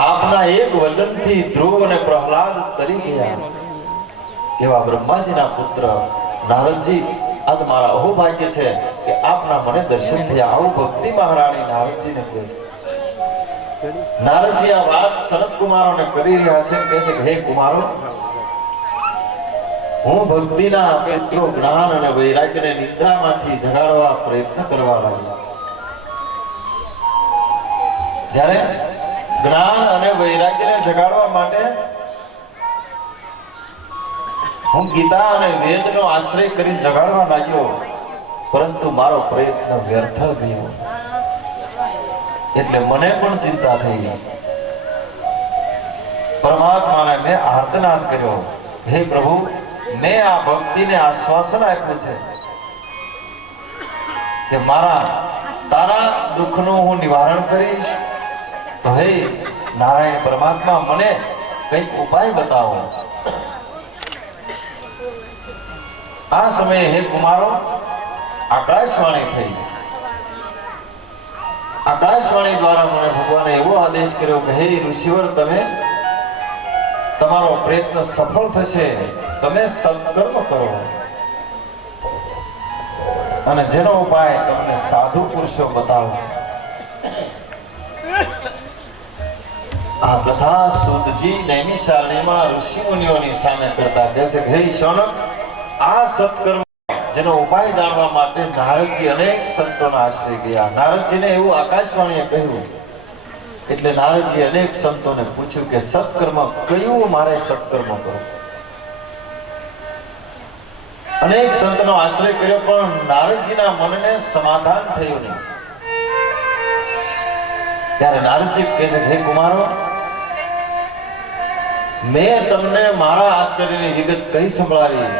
આપના એક વચનથી ધ્રુવ અને પ્રહલાદ તરી ગયા. એવા બ્રહ્માજીના પુત્ર નારદજી, આજ મારા અહોભાગ્ય છે કે આપના મને દર્શન થયા. આવું ભક્તિ મહારાણી નારદજીને કહે છે. નારદજી આ વાત સનત કુમારોને કરી રહ્યા છે કે છે કે હે કુમારો, હું ભક્તિના પિતૃ જ્ઞાન અને વૈરાગ્યને નિદ્રામાંથી જગાડવા પ્રયત્ન કરવા લાગ્યો. જ્યારે જ્ઞાન અને વૈરાગ્યને જગાડવા માટે હું ગીતા અને વેદનો આશ્રય કરી જગાડવા લાગ્યો, પરંતુ મારો પ્રયત્ન વ્યર્થ ગયો. એટલે મને પણ ચિંતા થઈ. પરમાત્માને મેં આર્તનાદ કર્યો, હે પ્રભુ, મેં આ ભક્તિને આશ્વાસન આપ્યું છે કે તારા દુઃખનું હું નિવારણ કરીશ. તો હે નારાયણ પરમાત્મા, મને કંઈક ઉપાય બતાવો. આ સમયે હે કુમારો આકાશવાણી થઈ. આકાશવાણી દ્વારા મને ભગવાને એવો આદેશ કર્યો કે હે ઋષિવર, તમારો પ્રયત્ન સફળ થશે. તમે સત્કર્મ કરો અને જેનો ઉપાય તમને સાધુ પુરુષો બતાવશે. આ કથા સુતજી નૈમિષારણ્યમાં ઋષિ મુનિઓની સામે કરતા કહે છે કે હે શૌનક, આ સત્કર્મ જેનો ઉપાય જાણવા માટે નારદજી અનેક સંતોના આશ્રય ગયા. નારદજીને એવું આકાશવાણીએ કહ્યું એટલે નારદજી અનેક સંતોને પૂછ્યું કે સત્કર્મ કયું મારે સત્કર્મ કરવું. અનેક સંતનો આશ્રય કર્યો પણ નારદજીના મનને સમાધાન થયું નહીં. ત્યારે નારદજી કહે છે હે કુમારો, મેં તમને મારા આશ્ચર્યની વિગત કઈ સંભળાવી.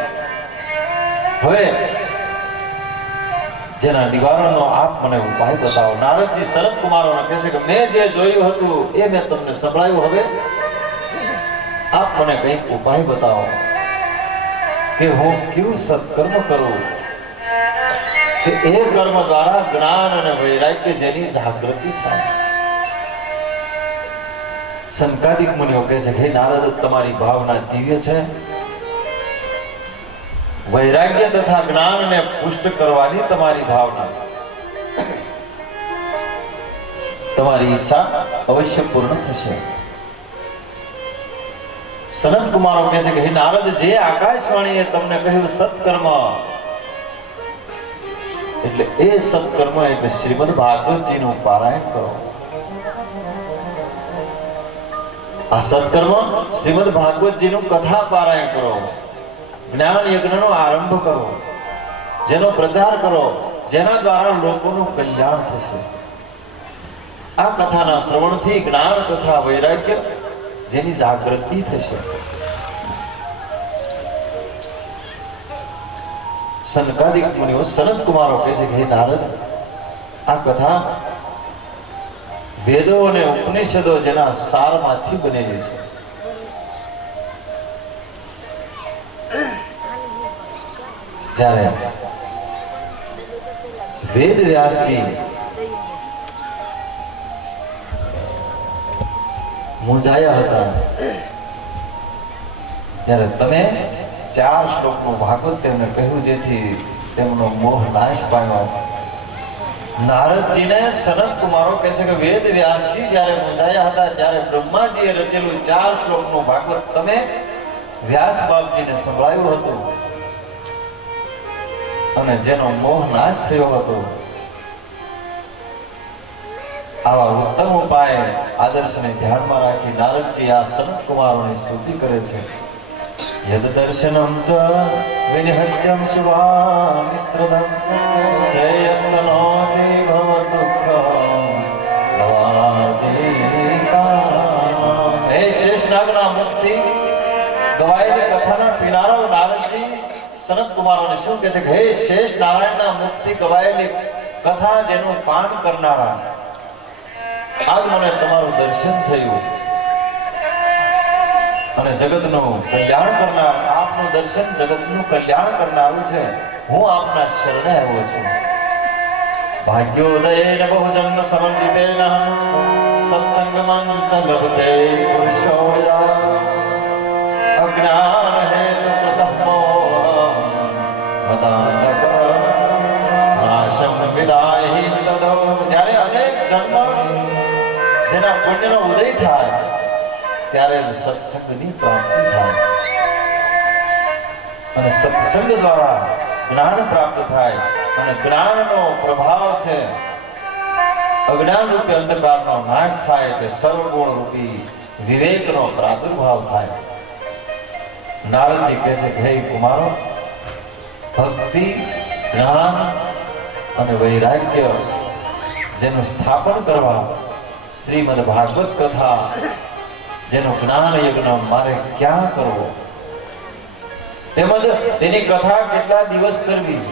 હવે જેના નિવારણનો આપ મને ઉપાય બતાવો. નારદજી સનત કુમારોને કહે છે કે મેં જે જોયું હતું એ મેં તમને સંભળાવ્યું. હવે આપ મને કંઈક ઉપાય બતાવો કે હું કેવું સત્કર્મ કરું કે એ કર્મ દ્વારા જ્ઞાન અને વૈરાગ્ય જેની જાગૃતિ થાય. સંકાદિક મુનિઓ કહે છે હે નારદ, તમારી ભાવના દિવ્ય છે. વૈરાગ્ય તથા જ્ઞાનને પુષ્ટ કરવાની તમારી ભાવના છે. તમારી ઈચ્છા અવશ્ય પૂર્ણ થશે. સનત કુમારો કહે છે કે હે નારદ, જે આકાશવાણીએ તમને કહ્યું સત્કર્મ, એટલે એ સત્કર્મ એટલે શ્રીમદ ભાગવતજીનું પારાયણ કરો. આ સત્કર્મ શ્રીમદ ભાગવતજીનું કથા પારાયણ કરો. જ્ઞાન યજ્ઞનો આરંભ કરો, જેનો પ્રચાર કરો, જેના દ્વારા લોકોનું કલ્યાણ થશે. આ કથાના શ્રવણથી જ્ઞાન તથા વૈરાગ્ય જેની જાગૃતિ થશે. સંકાદિક મુનિઓ સનત કુમારો કહે છે કે હે નારદ, આ કથા વેદો અને ઉપનિષદો જેના સારમાંથી બનેલી છે. જ્યારે વેદ વ્યાસજી મૂંઝાયા હતા ત્યારે તમે 4 શ્લોકનું ભાગવત તેમને કહ્યું, જેથી તેમનો મોહ નાશ પામ્યો. નારદજીને સનત કુમારો કહે છે કે વેદ વ્યાસજી જ્યારે મૂંઝાયા હતા ત્યારે બ્રહ્માજીએ રચેલું 4 શ્લોકનું ભાગવત તમે વ્યાસ બાપજીને સંભળાવ્યું હતું અને જેનો મોહ નાશ થયો હતો. આવા ઉત્તમ ઉપાય આદર્શને ધ્યાનમાં રાખી નારદજી આ સનત કુમારોની સ્તુતિ કરે છે. યદ દર્શનમ ચ વિનિહત્યમ શુભાનિસ્ત્રદમ શ્રેયસ્તનોતિ ભવ દુઃખમ દવાર્દેતા. હે શેષ નાગના મુક્તિ ગવાયેલી કથાના પીનારાઓ નારદજી સનત કુમારોને શું કહે છે કે હે શેષ નારાયણના મુક્તિ ગવાયેલી કથા જેનું પાન કરનારા, આજ મને તમારું દર્શન થયું અને જગતનું કલ્યાણ કરનાર આપનું દર્શન જગતનું કલ્યાણ કરનારું છે. હું આપના શરણે આવ્યો છું. ભાગ્યોદયેન બહુજન્મ સમર્જિતેન સત્સંગમં ચ લભતે પુરુષોયા અજ્ઞાન હેતુ કૃતઃ મદાંતક નાશમ વિદાય તદો. જ્યારે અનેક જન્મ જેના પુણ્યનો ઉદય થાય ત્યારે જ સત્સંગની પ્રાપ્તિ થાય અને સત્સંગ દ્વારા જ્ઞાન પ્રાપ્ત થાય અને જ્ઞાનનો પ્રભાવ છે અજ્ઞાન રૂપી અંધકારનો નાશ થાય એટલે સર્વગુણ રૂપી વિવેકનો પ્રાદુર્ભાવ થાય. નારદજી કહે છે હે કુમારો, ભક્તિ, જ્ઞાન અને વૈરાગ્ય જેનું સ્થાપન કરવા શ્રીમદ ભાગવત કથા જેનું જ્ઞાન યજ્ઞ મારે ક્યાં કરવો તેમજ તેની કથા કેટલા દિવસ કરવી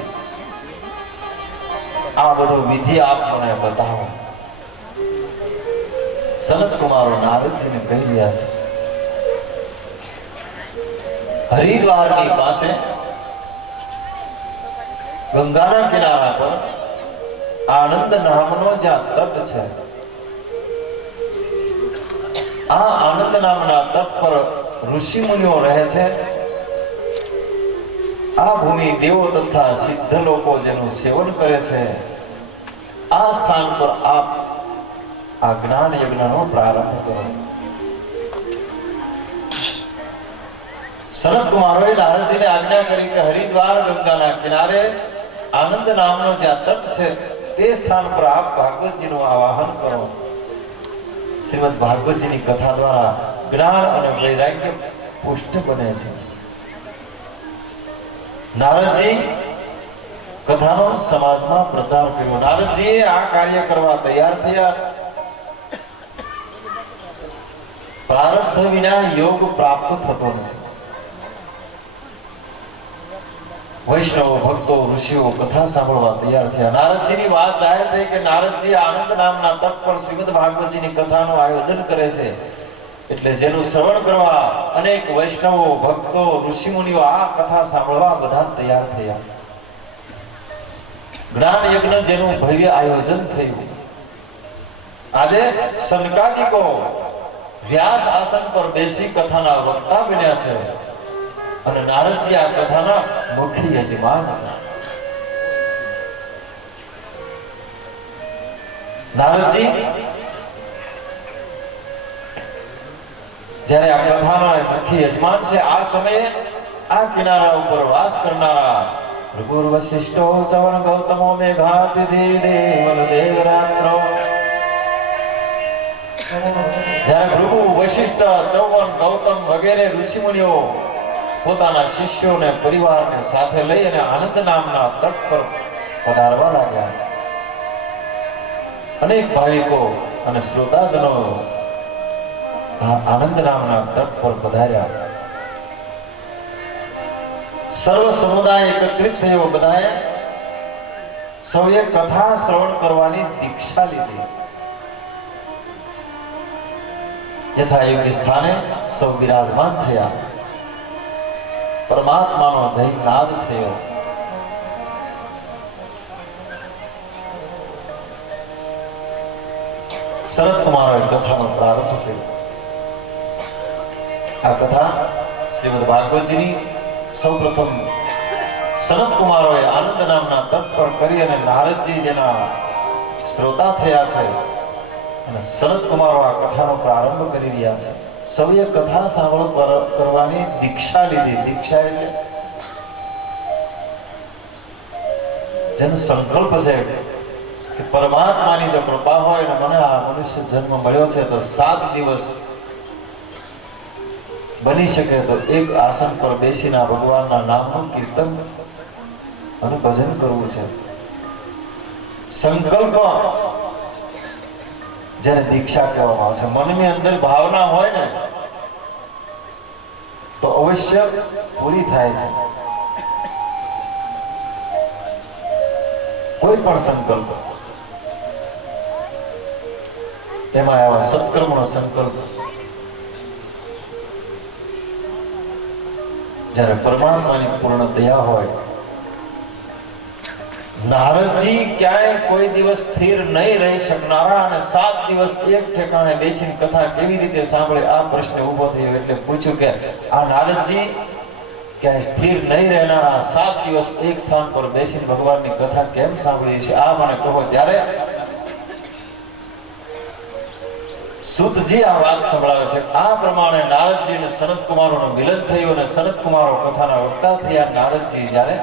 આ બધો વિધિ આપ મને બતાવો. સનત કુમારો નારદજીને કહી રહ્યા છે. હરિદ્વારની પાસે ગંગાના કિનારા પર આનંદ નામનો જ્યાં તટ છે, આ આનંદ નામના તટ પર ઋષિ મુનિઓ રહે છે. આ ભૂમિ દેવો તથા સિદ્ધ લોકો જેનું સેવન કરે છે. આ સ્થાન પર આપ આ જ્ઞાન યજ્ઞનો પ્રારંભ કરો. સનત કુમારોએ નારદજીને આજ્ઞા કરી કે હરિદ્વાર ગંગાના કિનારે આનંદ નામનો જ્યાં તટ છે તે સ્થાન પર આપ ભાગવતજીનું આવાહન કરો. શ્રીમદ ભાગવતજીની કથા દ્વારા જ્ઞાન અને વૈરાગ્ય પુષ્ટ બને છે. નારદજી કથાનો સમાજમાં પ્રચાર કર્યો. નારદજીએ આ કાર્ય કરવા તૈયાર થયા. પ્રારબ્ધ વિના યોગ પ્રાપ્ત થતો નથી. વૈષ્ણવો, ભક્તો, ઋષિઓ કથા સાંભળવા તૈયાર થયા. નારદજીની વાત જાહેર થઈ કે નારદજી આનંદ નામના તટ પર શ્રીમદ ભાગવતજીની કથાનું આયોજન કરે છે. એટલે જેનું શ્રવણ કરવા અનેક વૈષ્ણવો, ભક્તો, ઋષિમુનિઓ આ કથા સાંભળવા બધા તૈયાર થયા. જ્ઞાન યજ્ઞ જેનું ભવ્ય આયોજન થયું. આજે સનકાદિકો વ્યાસ આસન પર બેસી કથાના વક્તા બન્યા છે અને નારદજી આ કથાના મુખ્ય યજમાન છે. નારદજી જ્યારે આ કથાના મુખ્ય યજમાન છે, આ સમયે આ કિનારા ઉપર વાસ કરનારા ભૃગુર વશિષ્ઠો ચવન ગૌતમો મેઘાતિથિ દેવલ દેવરાત્રો, જ્યારે ભૃગુ, વશિષ્ઠ, ચૌવન, ગૌતમ વગેરે ઋષિમુનિઓ પોતાના શિષ્યોને, પરિવારને સાથે લઈ અને આનંદ નામના તટ પર પધારવા લાગ્યા. અનેક ભાવિકો અને શ્રોતાજનો આનંદ નામના તટ પર પધાર્યા. સર્વ સમુદાય એકત્રિત થયો. બધાએ સૌએ કથા શ્રવણ કરવાની દીક્ષા લીધી. યથાયોગ્ય સ્થાને સૌ વિરાજમાન થયા. પરમાત્માનો જય નાદ થયો. સનત કુમારોએ કથાનો પ્રારંભ કર્યો. આ કથા શ્રીમદ ભાગવતજીની સૌપ્રથમ સનત કુમારોએ આનંદ નામના તટ પર કરી અને નારદજી જેના શ્રોતા થયા છે અને સનત કુમારો આ કથાનો પ્રારંભ કરી રહ્યા છે. સૌએ કથા સાંભળ કરવાની દીક્ષા લીધી. દીક્ષા એટલે જેનો સંકલ્પ છે કે પરમાત્માની જો કૃપા હોય અને મને આ મનુષ્ય જન્મ મળ્યો છે તો 7 દિવસ બની શકે તો એક આસન પર બેસીને ભગવાનના નામનું કીર્તન અને ભજન કરવું છે. સંકલ્પ જેને દીક્ષા કહેવામાં આવે છે. મનની અંદર ભાવના હોય ને તો અવશ્ય પૂરી થાય છે. કોઈ પણ સંકલ્પ, એમાં આવા સત્કર્મનો સંકલ્પ જ્યારે પરમાત્માની પૂર્ણ દયા હોય. નારદજી ક્યાંય કોઈ દિવસ સ્થિર નહીં રહી શકનારા અને 7 દિવસ એક ઠેકાણે બેસીને કથા કેવી રીતે સાંભળે આ પ્રશ્ન ઉભો થયો. એટલે પૂછ્યું કે આ નારદજી ક્યાંય સ્થિર નહીં રહેનારા 7 દિવસ એક સ્થાન પર બેસીને ભગવાનની કથા કેમ સાંભળી છે, આ મને કહો. ત્યારે સુતજી આ વાત સંભળાવે છે. આ પ્રમાણે નારદજી અને સનત કુમારોનું મિલન થયું અને સનત કુમારો કથાના વક્તા થયા. નારદજી જ્યારે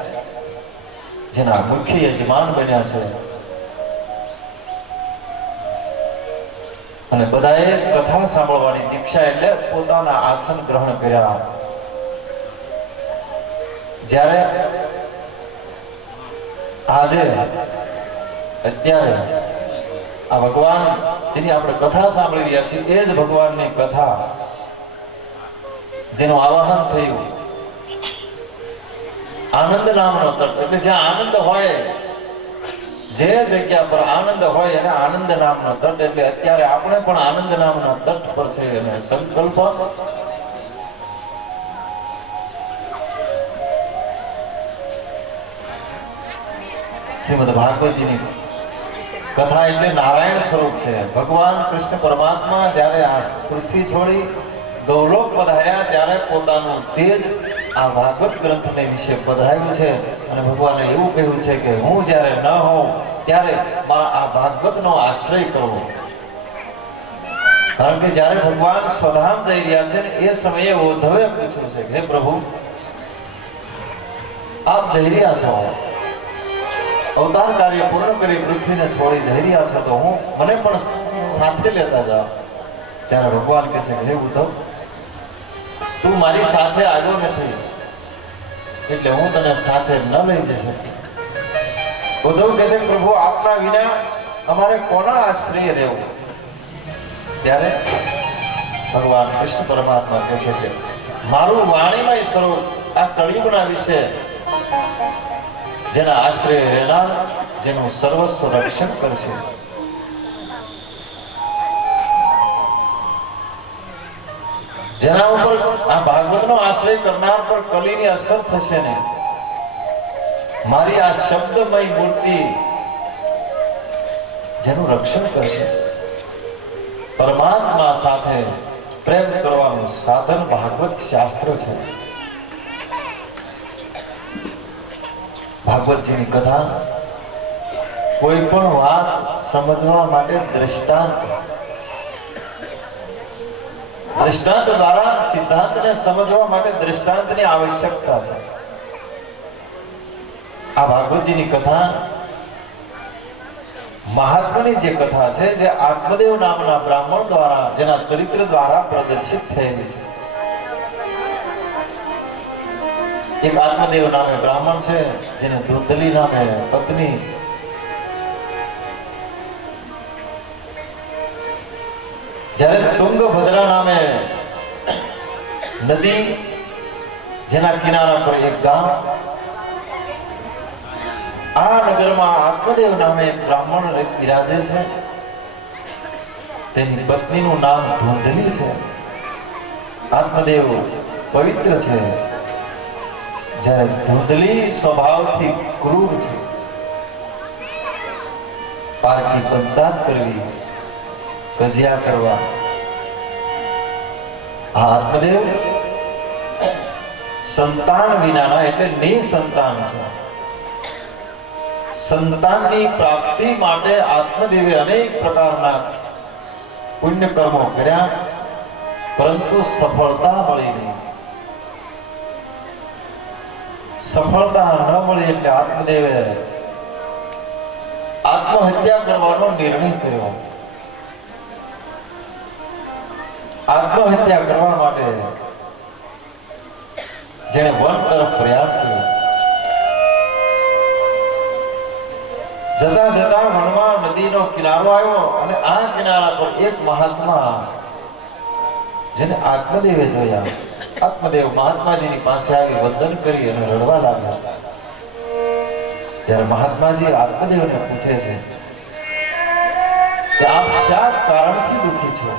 જેના મુખ્ય યજમાન બન્યા છે અને બધાએ કથા સાંભળવાની દીક્ષા એટલે પોતાના આસન ગ્રહણ કર્યા. જ્યારે આજે અત્યારે આ ભગવાન જેની આપણે કથા સાંભળી રહ્યા છીએ એ જ ભગવાનની કથા જેનું આવાહન થયું આનંદ નામનો તટ, એટલે જ્યાં આનંદ હોય, જે જગ્યા પર આનંદ હોય એને આનંદ નામનો તટ. એટલે અત્યારે આપણે પણ આનંદ નામના તટ પર છે અને સંકલ્પ શ્રીમદ ભાગવતજીની કથા એટલે નારાયણ સ્વરૂપ છે. ભગવાન કૃષ્ણ પરમાત્મા જ્યારે આ પૃથ્વી છોડી ગૌલોક પધાર્યા ત્યારે પોતાનું તેજ આ ભાગવત ગ્રંથને વિશે પધરાવ્યું છે અને ભગવાને એવું કહ્યું છે કે હું જ્યારે ન હોઉં ત્યારે મારા આ ભાગવતનો આશ્રય કરવો. કારણ કે જ્યારે ભગવાન સ્વધામ જઈ રહ્યા છે ને એ સમયે ઉદ્ધવે પૂછ્યું છે કે પ્રભુ આપ જઈ રહ્યા છો, અવતાર કાર્ય પૂર્ણ કરી પૃથ્વીને છોડી જઈ રહ્યા છો, તો હું મને પણ સાથે લેતા જાઓ. ત્યારે ભગવાન કહે છે હે ઉદ્ધવ, તું મારી સાથે આવ્યો નથી એટલે હું તને સાથે ન લઈ જઈ શકું. ઉદ્ધવ કહે છે પ્રભુ આપના વિના અમારે કોના આશ્રય રહેવું? ત્યારે ભગવાન કૃષ્ણ પરમાત્મા કહે છે કે મારું વાણીમય સ્વરૂપ આ કળિયુગના વિશે જેના આશ્રય રહેનાર, જેનું સર્વસ્વ રક્ષણ કરશે. જેના ઉપર આ ભાગવતનો આશ્રય કરનાર પર કલીની અસર થશે ને, મારી આ શબ્દમય મૂર્તિ જેનું રક્ષણ કરશે. પરમાત્મા સાથે પ્રેમ કરવાનું સાધન ભાગવત શાસ્ત્ર છે. ભાગવતજીની કથા કોઈ પણ વાત સમજવા માટે દ્રષ્ટાંત દ્વારા સિદ્ધાંતને સમજવા માટે દ્રષ્ટાંતની આવશ્યકતા છે. આ ભાગવતજીની કથા મહાત્માની જે કથા છે, જે આત્મદેવ નામના બ્રાહ્મણ દ્વારા, જેના ચરિત્ર દ્વારા પ્રદર્શિત થયેલી છે. એક આત્મદેવ નામે બ્રાહ્મણ છે જેને ધૂતલી નામે પત્ની, જ્યારે તુંગભદ્રા નામે નદી, જેના કિનારા પર એક ગામ, આ નગરમાં આત્મદેવ નામે એક બ્રાહ્મણ વિરાજે છે. તેની પત્નીનું નામ ધૂંધલી છે. આત્મદેવ પવિત્ર છે, જ્યારે ધૂંધલી સ્વભાવથી ક્રૂર છે. પારકી પંચાત કરવી, કજિયા કરવા. આ આત્મદેવ સંતાન વિનાના એટલે નિસંતાન છે. સંતાનની પ્રાપ્તિ માટે આત્મદેવે અનેક પ્રકારના પુણ્ય કર્મો કર્યા, પરંતુ સફળતા મળી નહીં. સફળતા ન મળી એટલે આત્મદેવે આત્મહત્યા કરવાનો નિર્ણય કર્યો. આત્મહત્યા કરવા માટે જેણે વન તરફ પ્રયાણ કર્યો. જતા જતા વનમાં નદીનો કિનારો આવ્યો અને આ કિનારા પર એક મહાત્મા, જેને આત્મદેવે જોયા. આત્મદેવ મહાત્માજીની પાસે આવી વંદન કરી અને રડવા લાગ્યા. ત્યારે મહાત્માજી આત્મદેવને પૂછે છે કે આપ શા કારણથી દુઃખી છો?